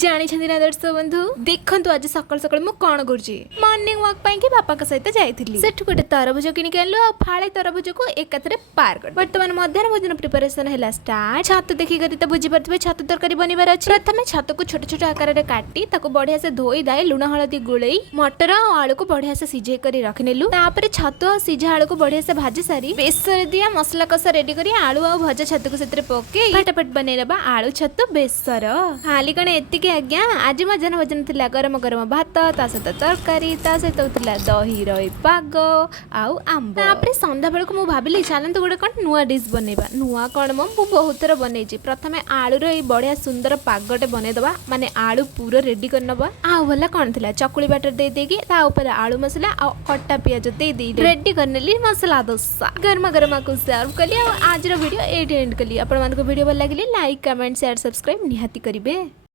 जानी ना दर्शक बंधु देखंतु आज सकाल सकाल मु कौन करुची मॉर्निंग वॉक पाई के बापा का सहित जाइथिली सेठु गोटे तरभुज किनिक आनलु आ फाळे तरभुज को एकाथरे पार कर वर्तमान मध्याह्न भोजन प्रिपरेशन हैला स्टार्ट छत देखि करी त बुझी परथबे छत तरकारी बनिबार अछि प्रथमे छत को छोट छोट आकार रे काटी ताको बढ़िया से धोई दाई लुण हळदी गुळई मटर और आलू को बढ़िया से सिझे करी रखनेलु तापरे छत और सिझा आलू को बढ़िया से भाजी सारी बेसर दिया मसला कसा रेडी करी आलू और भजा छत को सेतरे पके फटाफट बनेलबा आलू छत बेसर खाली कने एतिके आज्ञा आज मध्याह्न भोजन थिला गरम गरम भात ता सहित तरकारी ता सहित थिला दही रही पाग आउ आंब तापरे संध्या बेल को मु भाबिली चलन तो गोटे कोन नुआ डिश बनेबा नुआ कोन मु बहुत थर बनेछि प्रथमे आलू रे बढ़िया सुंदर पागटे बने दबा माने आलू पूरा रेडी करनबा आ भला कोन थिला चकुली बैटर दे देगी ता ऊपर आलू मसाला आ खट्टा प्याज दे दे रेडी करनेली मसाला डोसा गरमा गरमा को सर्व कलिया आज रो वीडियो एट एंड कलिया आपण मान को वीडियो भल लागिले लाइक कमेंट शेयर सब्सक्राइब निहाती करिवे।